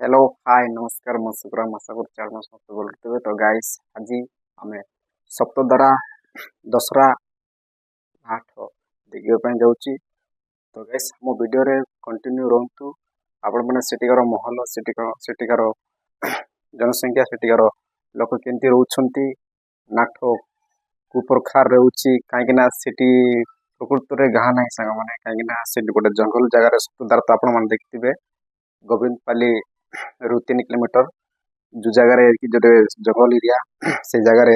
Hello hi नमस्कार ମୁଁ ସୁଗ୍ରାମ ଆଶା କରୁଛି ଆପଣ ସମସ୍ତେ ଭଲ ଥିବେ। ତ ଗାଇସ୍ ଆଜି ଆମେ ସପ୍ତଧାରା ଦଶରା ଆଠ ଦେଖିବା ପାଇଁ ଯାଉଛି। ତ ଗାଇସ୍ ଆମ ଭିଡ଼ିଓରେ କଣ୍ଟିନ୍ୟୁ ରୁହନ୍ତୁ। ଆପଣମାନେ ସେଠିକାର ମହଲ ସେଠିକାର ଜନସଂଖ୍ୟା ସେଠିକାର ଲୋକ କେମିତି ରହୁଛନ୍ତି, ନାଟ କୋଉ ପ୍ରକାର ରହୁଛି, କାହିଁକି ନା ସେଠି ପ୍ରକୃତରେ ଗାଁ ନାହିଁ ସାଙ୍ଗମାନେ, କାହିଁକି ନା ସେଠି ଗୋଟେ ଜଙ୍ଗଲ ଜାଗାରେ ସପ୍ତଧାରା ତ ଆପଣମାନେ ଦେଖିଥିବେ ଗୋବିନ୍ଦପାଲି ରୁ 3 କିଲୋମିଟର जो जगह जो जंगल एरिया से जगह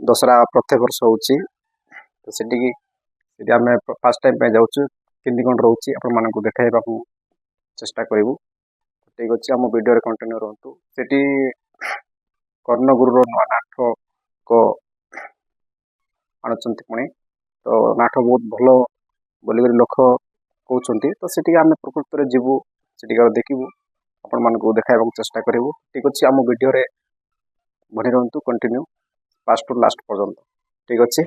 दशरा प्रत्येक वर्ष होची। तो सेठी आम फास्ट टाइम जाऊँ केमती कौन रोचे आपण मानक देखा चेष्टा करूँ। ठीक अच्छे आम वीडियो कंटिन्यू रुहतु। सेठी कर्णगुरुर नुआ नाट को आणुचंती पुणी तो नाट बहुत भल बोलिक लोक कहते। तो सेठी आम प्रकृत में जीवु सेठिकार देखू आपण मानक देखा चेष्टा करूँ। ठीक अच्छे आम वीडियो रे बनी रुहतु कंटिन्यू फास्ट टू लास्ट पर्यंत। ठीक अच्छे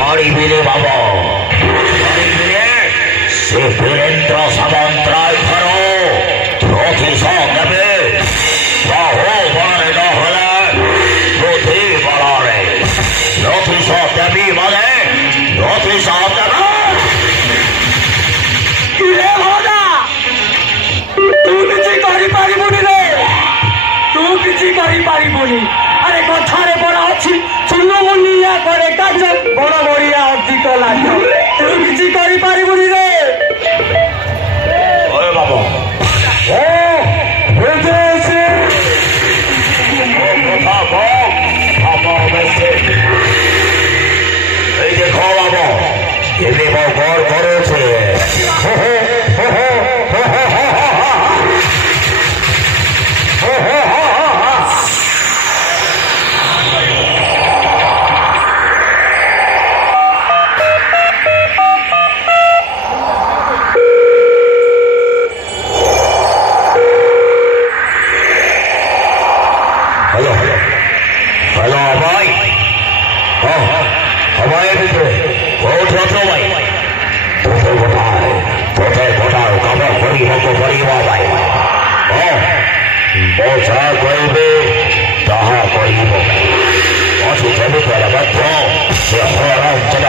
হরিবিলে বাবা হরিবিলে সে বীরেন্দ্র সামন্তরায় ঘর রথি সঙ্গে বাহু বনে ন হলে রথি বলরে রথি সদেবী বলে রথি সদেবী কিরে ভদা তুই কিছু করিপারিবুনি রে তুই কিছু করিপারিবুনি আরে কথারে বলা ଅଛି চুনমুনিয়া করে কাজ বড় বড়িয়া ଅଧିକ ଲାଜ ତୁ କିଛି କରିପାରିବୁନି ରେ ওরে বাবা ও বিদেশি কথা বল আমার বেশে এই দেখো বাবা এবে বর করেছে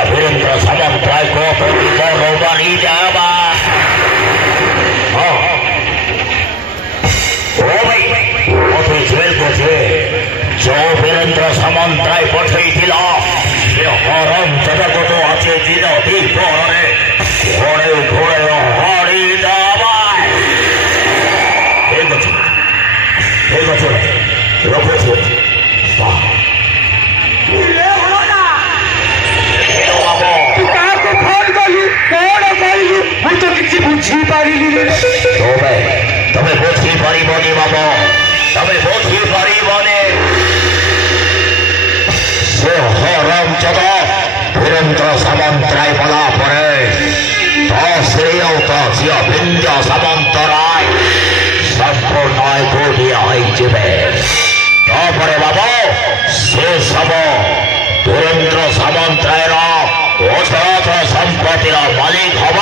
বীরেন্দ্র সামন্তরায় বাড়ি যাবা বীরেন্দ্র সামন্তরায় পঠাইছিল সে হরণ জগত আছে দিন দ্বীপরে ঘরে ঘরে হরি যাবায় ঠিক আছে রঘুছে କିଛି ବୁଝିପାରିଲି ତମେ ବୁଝିପାରିବନି ବାବା ତମେ ବୁଝିପାରିବନି ସେ ହରମଚଦ বীরেন্দ্র সামন্তরায় বলা পরে তো শ্রেয় তো ঝিও বিন্ধ্য সামন্তরায় সম্পূর্ণ গোটিয়ে হয়েছিবে তারপরে বাবা সে সব বীরেন্দ্র সামন্তরায়ের অসরথ সম্পত্তির মালিক হব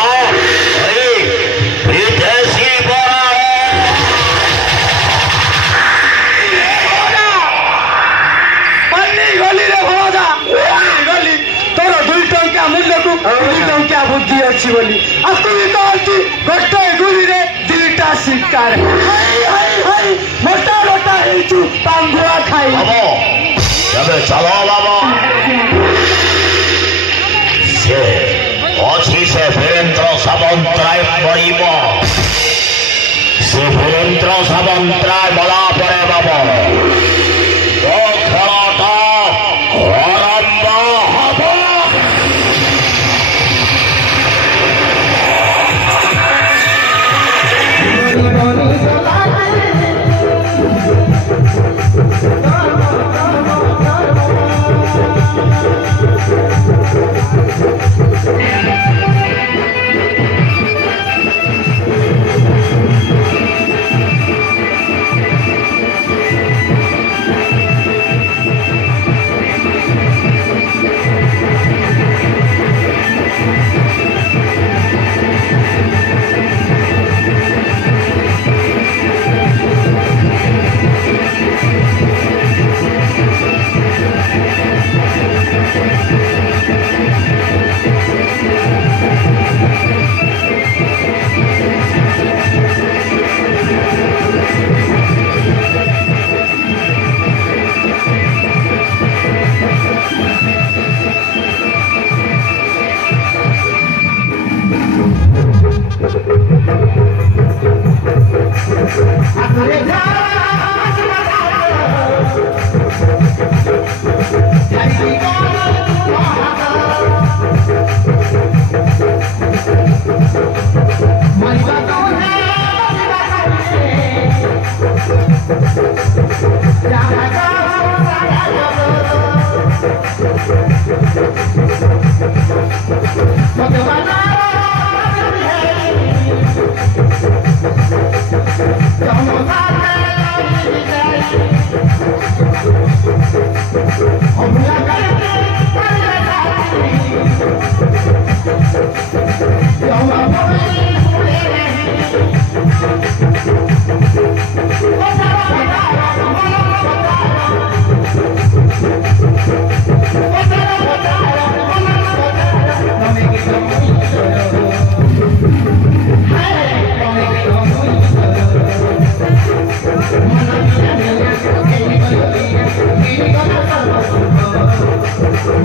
বিদেশি তোর 2 ଟଙ୍କା ମୂଲ୍ୟକୁ 2 ଟଙ୍କା ବୁଦ୍ଧି ଅଛି ବୋଲି ଆକୁ କହନ୍ତି ଗୋଟେ ଗୁଳିରେ 2ଟା ଶିକାର ମୋଟା ମୋଟା ହେଇଛୁ ପାଙ୍ଗୁଆ ଖାଇ তবে চলো বাবা সে ଅଛି ସେ বীরেন্দ্র সামন্তরায় মরিব সে বীরেন্দ্র সামন্তরায় বলা পরে বাবা খেলাটা আরম্ভ হব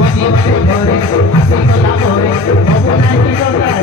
Mati mati gore, así con la gore, como una